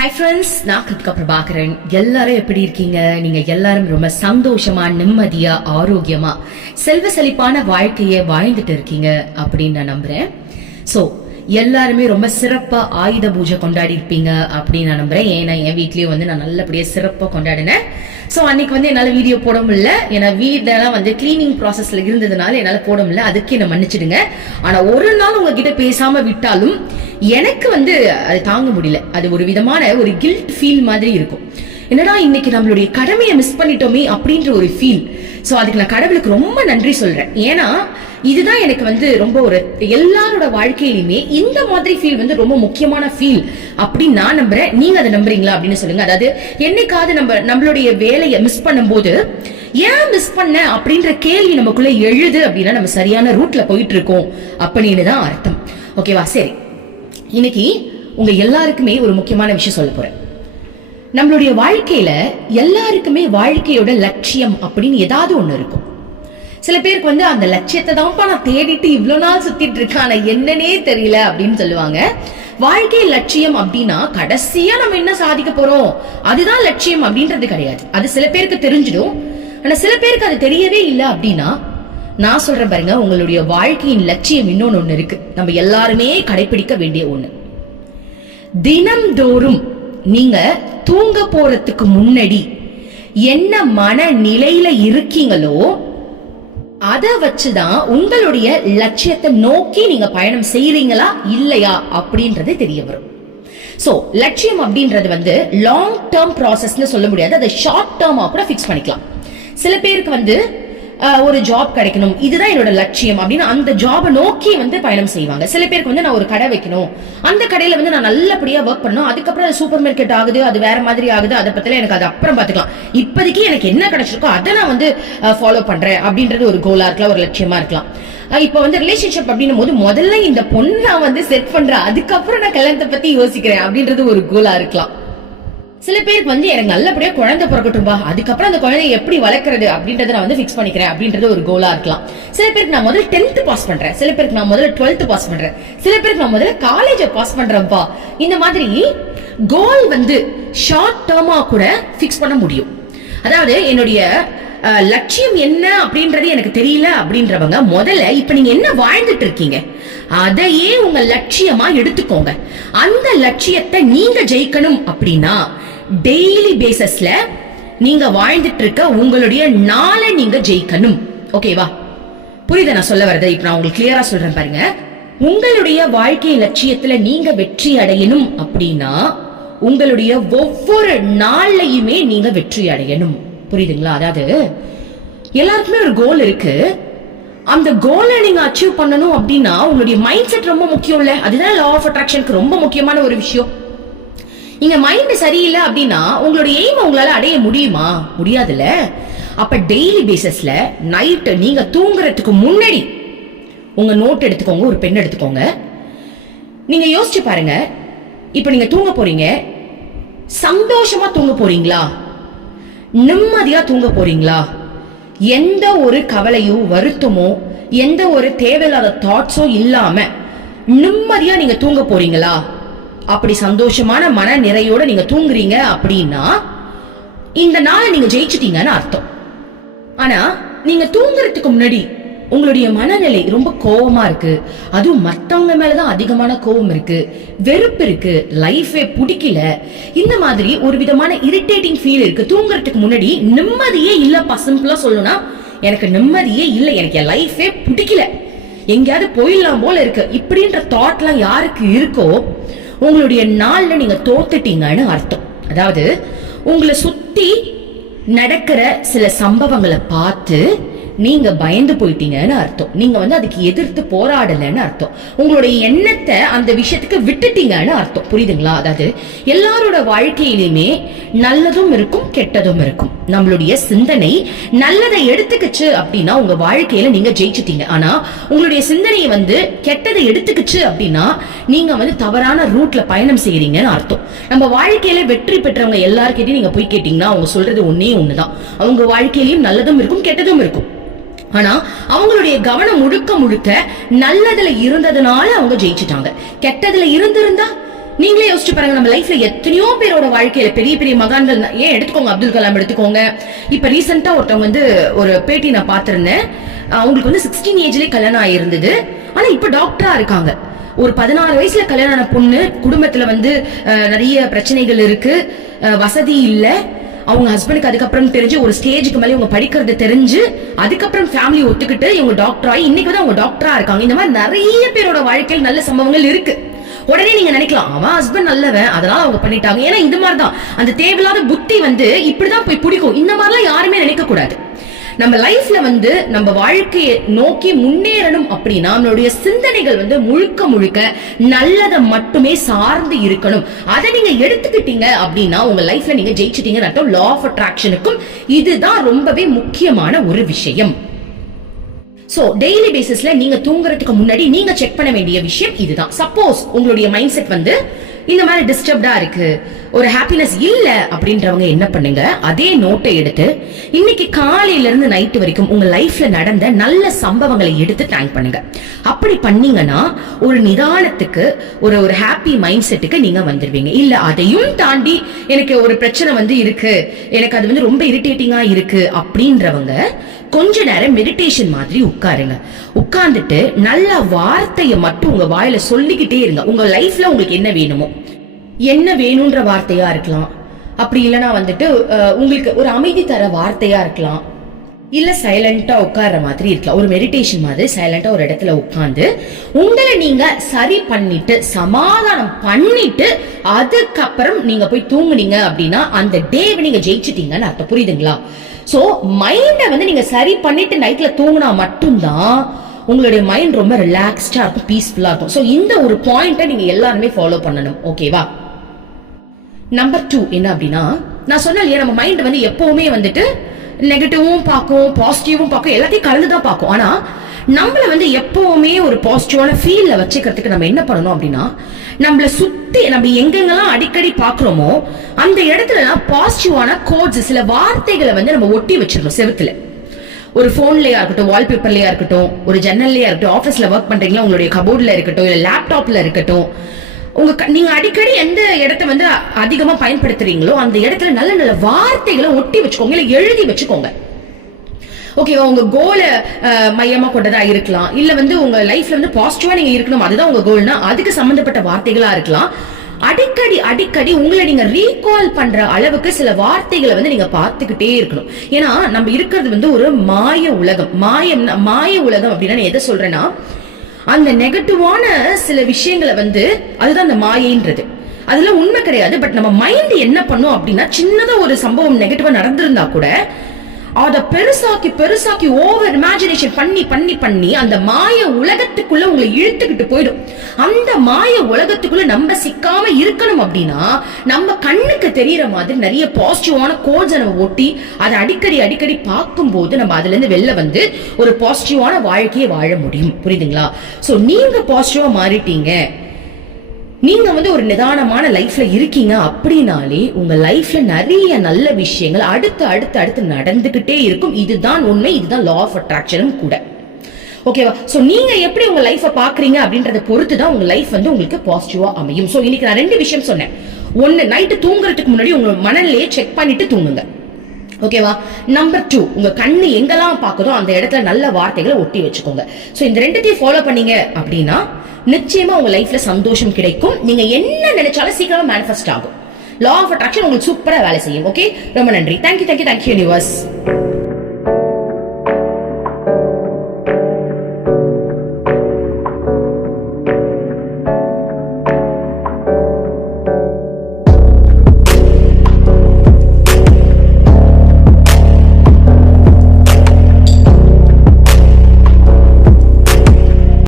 Hi friends, நான் கிருத்திகாப்ரபாகரன். எல்லாரும் எப்படி இருக்கீங்க? நீங்க எல்லாரும் ரொம்ப சந்தோஷமா, நிம்மதியா, ஆரோக்கியமா, செல்வ செழிப்பான வாழ்க்கையை வாழ்ந்துட்டு இருக்கீங்க அப்படின்னு நான் நம்புறேன். சோ எல்லாருமே ரொம்ப சிறப்பா ஆயுத பூஜை கொண்டாடி இருப்பீங்க அப்படின்னு நான் நம்புறேன். ஏன்னா என் வீட்லயும் நான் நல்லபடியா சிறப்பா கொண்டாடினேன். சோ அன்னைக்கு என்னால வீடியோ போட முடியல. ஏன்னா வீடெல்லாம் கிளீனிங் ப்ராசஸ்ல இருந்ததுனால என்னால போட முடியல. அதுக்கு என்ன மன்னிச்சிடுங்க. ஆனா ஒரு நாள் உங்ககிட்ட பேசாம விட்டாலும் எனக்கு அது தாங்க முடியல. அது ஒரு விதமான ஒரு கில்ட் ஃபீல் மாதிரி இருக்கும். என்னடா இன்னைக்கு நம்மளுடைய கடமையை மிஸ் பண்ணிட்டோமே அப்படின்ற ஒரு ஃபீல். சோ அதுக்கு நான் கடவுளுக்கு ரொம்ப நன்றி சொல்றேன். ஏன்னா இதுதான் எனக்கு ரொம்ப ஒரு எல்லாரோட வாழ்க்கையிலுமே இந்த மாதிரி ஃபீல் ரொம்ப முக்கியமான ஃபீல் அப்படின்னு நான் நம்புறேன். நீங்க அதை நம்புறீங்களா அப்படின்னு சொல்லுங்க. அதாவது என்னைக்காவது நம்மளுடைய வேலையை மிஸ் பண்ணும்போது ஏன் மிஸ் பண்ண அப்படின்ற கேள்வி நமக்குள்ள எழுது அப்படின்னா நம்ம சரியான ரூட்ல போயிட்டு இருக்கோம் அப்படின்னு தான் அர்த்தம். ஓகேவா? சரி, இன்னைக்கு உங்க எல்லாருக்குமே ஒரு முக்கியமான விஷயம் சொல்ல போறேன். நம்மளுடைய வாழ்க்கையில எல்லாருக்குமே வாழ்க்கையோட லட்சியம் அப்படின்னு ஏதாவது ஒண்ணு இருக்கும். சில பேருக்கு அந்த லட்சியத்தை தான்ப்பா நான் தேடிட்டு இவ்வளவு நாள் சுத்திட்டு இருக்கேன், ஆனா என்னன்னே தெரியல அப்படின்னு சொல்லுவாங்க. வாழ்க்கை லட்சியம் அப்படின்னா கடைசியா நம்ம என்ன சாதிக்க போறோம் அதுதான் லட்சியம் அப்படின்றது கிடையாது. அது சில பேருக்கு தெரிஞ்சிடும், ஆனா சில பேருக்கு அது தெரியவே இல்லை. அப்படின்னா நான் சொல்றேன் பாருங்க, உங்களுடைய வாழ்க்கையின் லட்சியம் இன்னொன்னு இருக்கு. நம்ம எல்லாருமே கடைபிடிக்க வேண்டிய ஒண்ணு. தினம்தோறும் நீங்க தூங்க போறதுக்கு முன்னாடி என்ன மனநிலையில இருக்கீங்களோ அதை வச்சுதான் உங்களுடைய லட்சியத்தை நோக்கி நீங்க பயணம் செய்யறீங்களா இல்லையா அப்படின்றது தெரிய வரும். சோ லட்சியம் அப்படின்றது லாங் டேர்ம் ப்ராசஸ்னு சொல்ல முடியாது. அதை ஷார்ட் டேர்மா கூட பிக்ஸ் பண்ணிக்கலாம். சில பேருக்கு ஒரு ஜாப் கிடைக்கணும், இதுதான் என்னோட லட்சியம் அப்படின்னு அந்த ஜாபை நோக்கி பயணம் செய்வாங்க. சில பேருக்கு நான் ஒரு கடை வைக்கணும், அந்த கடையில நான் நல்லபடியா ஒர்க் பண்ணணும், அதுக்கப்புறம் அது சூப்பர் மார்க்கெட் ஆகுது, அது வேற மாதிரி ஆகுது, அதை பத்தில எனக்கு அது அப்புறம் பாத்துக்கலாம், இப்போதைக்கு எனக்கு என்ன கிடைச்சிருக்கோ அதை நான் ஃபாலோ பண்றேன் அப்படின்றது ஒரு கோலா இருக்கலாம், ஒரு லட்சியமா இருக்கலாம். இப்ப ரிலேஷன்ஷிப் அப்படின்னும் போது முதல்ல இந்த பொண்ணு நான் செட் பண்றேன், அதுக்கப்புறம் நான் கல்யாணத்தை பத்தி யோசிக்கிறேன் அப்படின்றது ஒரு கோலா இருக்கலாம். சில பேருக்கு எனக்கு நல்லபடியா குழந்தை பிறக்கட்டும்பா, அதுக்கப்புறம் அந்த குழந்தைய எப்படி வளர்க்கறது அப்படின்றத நான் ஃபிக்ஸ் பண்ணிக்கிறேன் அப்படின்றது ஒரு கோலா இருக்கலாம். சில பேருக்கு நான் முதல்ல 10th பாஸ் பண்றேன், சில பேருக்கு நான் முதல்ல 12th பாஸ் பண்றேன், சில பேருக்கு நான் முதல்ல காலேஜ் பாஸ் பண்றேன்ப்பா. இந்த மாதிரி கோல் ஷார்ட் டேர்மா கூட ஃபிக்ஸ் பண்ண முடியும். அதாவது என்னுடைய லட்சியம் என்ன அப்படின்றது எனக்கு தெரியல அப்படின்றவங்க முதல்ல இப்ப நீங்க என்ன வாழ்ந்துட்டு இருக்கீங்க அதையே உங்க லட்சியமா எடுத்துக்கோங்க. அந்த லட்சியத்தை நீங்க ஜெயிக்கணும் அப்படின்னா டெய்லி பேசிஸ்ல நீங்க வாழ்ந்துட்டு இருக்க உங்களுடைய நாளை நீங்க ஜெயிக்கணும். ஓகேவா? புரியுது நான் சொல்ல வரது? இப்ப நான் உங்களுக்கு கிளியரா சொல்றேன் பாருங்க. உங்களுடைய வாழ்க்கை லட்சியத்துல நீங்க வெற்றி அடையணும் அப்படின்னா உங்களுடைய ஒவ்வொரு நாள்லயுமே நீங்க வெற்றி அடையணும். புரியுதுங்களா? அதாவது எல்லாருக்குமே ஒரு கோல் இருக்கு. அந்த கோலை நீங்க அச்சீவ் பண்ணணும் அப்படின்னா உங்களுடைய மைண்ட் செட் ரொம்ப முக்கியம் இல்ல? அதுதான் லா ஆஃப் அட்ராக்ஷனுக்கு ரொம்ப முக்கியமான ஒரு விஷயம். நீங்க மைண்ட் சரியில்லை அப்படின்னா உங்களுடைய எய்ம் உங்களால அடைய முடியுமா? முடியாதுல்ல. அப்ப டெய்லி பேசிஸ்ல நைட் நீங்க தூங்குறதுக்கு முன்னாடி உங்க நோட் எடுத்துக்கோங்க, ஒரு பென் எடுத்துக்கோங்க. நீங்க யோசிச்சு பாருங்க, இப்ப நீங்க தூங்க போறீங்க, சந்தோஷமா தூங்க போறீங்களா? நிம்மதியா தூங்க போறீங்களா? எந்த ஒரு கவலையோ வருத்தமோ எந்த ஒரு தேவையில்லாத தாட்ஸோ இல்லாம நிம்மதியா நீங்க தூங்க போறீங்களா? அப்படி சந்தோஷமான மன நிறையோட நீங்க தூங்குறீங்க அப்படின்னா இந்த நாளை நீங்க ஜெயிச்சிட்டீங்கன்னு அர்த்தம். ஆனா நீங்க தூங்குறதுக்கு முன்னாடி உங்களுடைய மனநிலை ரொம்ப கோவமா இருக்கு, அதுவும் மத்தவங்க மேலதான் அதிகமான கோவம் இருக்கு, வெறுப்பு இருக்கு, லைஃபே பிடிக்கல, இந்த மாதிரி ஒரு விதமான இரிட்டேட்டிங் ஃபீல் இருக்கு. தூங்குறதுக்கு முன்னாடி நிம்மதியே இல்லப்பா. சிம்பிளா சொல்லணும்னா எனக்கு நிம்மதியே இல்லை, எனக்கு என் லைஃபே பிடிக்கல, எங்கேயாவது போயிடலாம் போல இருக்கு, இப்படின்ற தாட்லாம் யாருக்கு இருக்கோ உங்களுடைய நாள்ல நீங்க தோத்துட்டீங்கன்னு அர்த்தம். அதாவது உங்களை சுத்தி நடக்கிற சில சம்பவங்களை பார்த்து நீங்க பயந்து போயிட்டீங்கன்னு அர்த்தம். நீங்க அதுக்கு எதிர்த்து போராடலன்னு அர்த்தம். உங்களுடைய எண்ணத்தை அந்த விஷயத்துக்கு விட்டுட்டீங்கன்னு அர்த்தம். புரியுதுங்களா? அதாவது எல்லாரோட வாழ்க்கையிலுமே நல்லதும் இருக்கும் கெட்டதும் இருக்கும். நம்மளுடைய சிந்தனை நல்லதை எடுத்துக்கிச்சு அப்படின்னா உங்க வாழ்க்கையில நீங்க ஜெயிச்சுட்டீங்க. ஆனா உங்களுடைய சிந்தனையை கெட்டதை எடுத்துக்கிச்சு அப்படின்னா நீங்க தவறான ரூட்ல பயணம் செய்யறீங்கன்னு அர்த்தம். நம்ம வாழ்க்கையில வெற்றி பெற்றவங்க எல்லார்கிட்டையும் நீங்க போய் கேட்டீங்கன்னா அவங்க சொல்றது ஒன்னே ஒண்ணுதான். அவங்க வாழ்க்கையிலயும் நல்லதும் இருக்கும் கெட்டதும் இருக்கும். ஆனா அவங்களுடைய கவனம் முழுக்க முழுக்க நல்லதுல இருந்ததுனால அவங்க ஜெயிச்சுட்டாங்க. கெட்டதுல இருந்திருந்தா நீங்களே யோசிச்சு பாருங்க, நம்ம லைஃப்ல எத்தனையோ பேரோட வாழ்க்கையில பெரிய பெரிய மகான்கள், ஏன் எடுத்துக்கோங்க, அப்துல் கலாம் எடுத்துக்கோங்க. இப்ப ரீசெண்டா ஒருத்தவங்க வந்து ஒரு பேட்டி நான் பாத்திருந்தேன். அவங்களுக்கு வந்து 16 ஏஜ்லயே கல்யாணம் ஆயிருந்தது. ஆனா இப்ப டாக்டரா இருக்காங்க. ஒரு 16 வயசுல கல்யாணம் பொண்ணு, குடும்பத்துல வந்து நிறைய பிரச்சனைகள் இருக்கு, வசதி இல்ல. அவங்க ஹஸ்பண்டுக்கு அதுக்கப்புறம் தெரிஞ்சு ஒரு ஸ்டேஜுக்கு மேலே இவங்க படிக்கிறது தெரிஞ்சு அதுக்கப்புறம் ஃபேமிலி ஒத்துக்கிட்டு இவங்க டாக்டர் ஆகி இன்னைக்கு வந்து அவங்க டாக்டரா இருக்காங்க. இந்த மாதிரி நிறைய பேரோட வாழ்க்கையில் நல்ல சம்பவங்கள் இருக்கு. உடனே நீங்க நினைக்கலாம், அவன் ஹஸ்பண்ட் நல்லவன் அதனால அவங்க பண்ணிட்டாங்க. ஏன்னா இந்த மாதிரிதான் அந்த தேவையில்லாத புத்தி வந்து இப்படிதான் போய் பிடிக்கும். இந்த மாதிரிலாம் யாருமே நினைக்க கூடாது. நம்ம லைஃப்ல வந்து நம்ம வாழ்க்கையை நோக்கி முன்னேறணும் அப்படின்னா நம்மளுடைய சிந்தனைகள் வந்து முழுக்க முழுக்க நல்லதை மட்டுமே சார்ந்து இருக்கணும். அதை நீங்க எடுத்துக்கிட்டீங்க அப்படின்னா உங்க லைஃப்ல நீங்க ஜெயிச்சிட்டீங்கன்னு அர்த்தம். லா ஆஃப் அட்ராக்ஷனுக்கும் இதுதான் ரொம்பவே முக்கியமான ஒரு விஷயம். சோ டெய்லி பேசிஸ்ல நீங்க தூங்குறதுக்கு முன்னாடி நீங்க செக் பண்ண வேண்டிய விஷயம் இதுதான். சப்போஸ் உங்களுடைய மைண்ட் செட் வந்து இந்த மாதிரி டிஸ்டர்ப்டா இருக்கு, ஒரு ஹாப்பினஸ் இல்ல அப்படின்றவங்க என்ன பண்ணுங்க, அதே நோட்டை எடுத்து இன்னைக்கு காலையில இருந்து நைட்டு வரைக்கும் உங்க லைஃப்ல நடந்த நல்ல சம்பவங்களை எடுத்து தேங்க் பண்ணுங்க. அப்படி பண்ணீங்கன்னா ஒரு நிதானத்துக்கு ஒரு ஹாப்பி மைண்ட் செட்டுக்கு நீங்க வந்துருவீங்க. இல்ல அதையும் தாண்டி எனக்கு ஒரு பிரச்சனை வந்து இருக்கு, எனக்கு அது வந்து ரொம்ப இரிட்டேட்டிங்கா இருக்கு அப்படின்றவங்க கொஞ்ச நேரம் மெடிடேஷன் மாதிரி உட்காருங்க. உட்கார்ந்துட்டு நல்ல வார்த்தையை மட்டும் உங்க வாயில சொல்லிக்கிட்டே இருங்க. உங்க லைஃப்ல உங்களுக்கு என்ன வேணுமோ, என்ன வேணும்ன்ற வார்த்தையா இருக்கலாம், அப்படி இல்லைன்னா வந்துட்டு உங்களுக்கு ஒரு அமைதி தர வார்த்தையா இருக்கலாம், இல்ல சைலண்டா உட்கார்ற மாதிரி இருக்கலாம். ஒரு மெடிடேஷன் மாதிரி சைலண்டா ஒரு இடத்துல உட்கார்ந்து உங்களை நீங்க சரி பண்ணிட்டு சமாதானம் பண்ணிட்டு அதுக்கப்புறம் நீங்க போய் தூங்குனீங்க அப்படின்னா அந்த டேவை நீங்க ஜெயிச்சிட்டீங்கன்னு அர்த்தம். புரியுதுங்களா? சோ மைண்ட வந்து நீங்க சரி பண்ணிட்டு நைட்ல தூங்கினா மட்டும்தான் உங்களுடைய மைண்ட் ரொம்ப ரிலாக்ஸ்டா இருக்கும், பீஸ்ஃபுல்லா இருக்கும். சோ இந்த ஒரு பாயிண்ட நீங்க எல்லாருமே ஃபாலோ பண்ணணும். ஓகேவா? நம்பர் 2 என்ன அப்படின்னா, நான் சொன்னேன் நம்ம மைண்ட் வந்து எப்பவுமே வந்துட்டு நெகட்டிவும் பார்க்கும், பாசிட்டிவும் பார்க்கும், எல்லாத்தையும் கலந்துதான் பார்க்கும். ஆனா நம்மள வந்து எப்பவுமே ஒரு பாசிட்டிவான ஃபீல்ல வச்சுக்கிறதுக்கு நம்ம என்ன பண்ணணும் அப்படின்னா, நம்மள சுத்தி நம்ம எங்கெங்கெல்லாம் அடிக்கடி பாக்குறோமோ அந்த இடத்துல பாசிட்டிவான கோட்ஸ், சில வார்த்தைகளை வந்து நம்ம ஒட்டி வச்சிடணும் செவுத்துல. ஒரு போன்லயா இருக்கட்டும், வால்பேப்பர்லயா இருக்கட்டும், ஒரு ஜன்னல்லயா இருக்கட்டும், ஆபீஸ்ல ஒர்க் பண்றீங்களா உங்களுடைய கபோர்ட்ல இருக்கட்டும், இல்ல லேப்டாப்ல இருக்கட்டும், நீங்க அடிக்கடி எந்த இடத்த வந்து அதிகமா பயன்படுத்துறீங்களோ அந்த இடத்துல நல்ல நல்ல வார்த்தைகளை ஒட்டி வச்சுக்கோங்க, இல்ல எழுதி வச்சுக்கோங்க. ஓகேவா? உங்க கோல மையமா கொண்டதா இருக்கலாம், இல்ல வந்து உங்க லைஃப்ல வந்து பாசிட்டிவா நீங்க இருக்கணும் அதுதான் உங்க கோல்னா அதுக்கு சம்பந்தப்பட்ட வார்த்தைகளா இருக்கலாம். அடிக்கடி அடிக்கடி உங்களை நீங்க ரீகால் பண்ற அளவுக்கு சில வார்த்தைகளை வந்து நீங்க பார்த்துக்கிட்டே இருக்கணும். ஏன்னா நம்ம இருக்கிறது வந்து ஒரு மாய உலகம். மாய உலகம் அப்படின்னா எதை சொல்றேன்னா, அந்த நெகட்டிவான சில விஷயங்களை வந்து அதுதான் அந்த மாயைன்றது. அதுல உண்மை கிடையாது. பட் நம்ம மைண்ட் என்ன பண்ணும் அப்படின்னா, சின்னதா ஒரு சம்பவம் நெகட்டிவா நடந்திருந்தா கூட அத பெருசாக்கி ஓவர் இமேஜினேஷன் பண்ணி அந்த மாய உலகத்துக்குள்ள உங்களை இழுத்துக்கிட்டு போயிடும். அந்த மாய உலகத்துக்குள்ள நம்ம சிக்காம இருக்கணும் அப்படின்னா நம்ம கண்ணுக்கு தெரியற மாதிரி நிறைய பாசிட்டிவான கோட்ஸ் நம்ம ஒட்டி அதை அடிக்கடி பார்க்கும் போது நம்ம அதுல இருந்து வெளில வந்து ஒரு பாசிட்டிவான வாழ்க்கையை வாழ முடியும். புரியுதுங்களா? சோ நீங்க பாசிட்டிவா மாறிட்டீங்க, நீங்க வந்து ஒரு நிதானமான லைஃப்ல இருக்கீங்க அப்படின்னாலே உங்க லைஃப்ல நிறைய நல்ல விஷயங்கள் அடுத்து நடந்துகிட்டே இருக்கும். இதுதான் உண்மை, இதுதான் லா ஆஃப் அட்ராக்ஷனும் கூட. ஓகேவா? சோ நீங்க எப்படி உங்க லைஃப பாக்குறீங்க அப்படின்றத பொறுத்துதான் உங்க லைஃப் வந்து உங்களுக்கு பாசிட்டிவா அமையும். சோ இன்னைக்கு நான் 2 விஷயம் சொன்னேன். ஒன்னு, நைட்டு தூங்குறதுக்கு முன்னாடி உங்க மனநிலையை செக் பண்ணிட்டு தூங்குங்க. ஓகேவா? நம்பர் 2, உங்க கண்ணு எங்கெல்லாம் பாக்குதோ அந்த இடத்துல நல்ல வார்த்தைகளை ஒட்டி வச்சுக்கோங்க. சோ இந்த 2த்தையும் ஃபாலோ பண்ணீங்க அப்படின்னா நிச்சயமா உங்க லைஃப்ல சந்தோஷம் கிடைக்கும். நீங்க என்ன நினைச்சாலும் சீக்கிரமா மேனிஃபெஸ்ட் ஆகும். லா ஆஃப் அட்ராக்ஷன் உங்களுக்கு சூப்பரா வேலை செய்யும். ஓகே, ரொம்ப நன்றி. Thank you universe.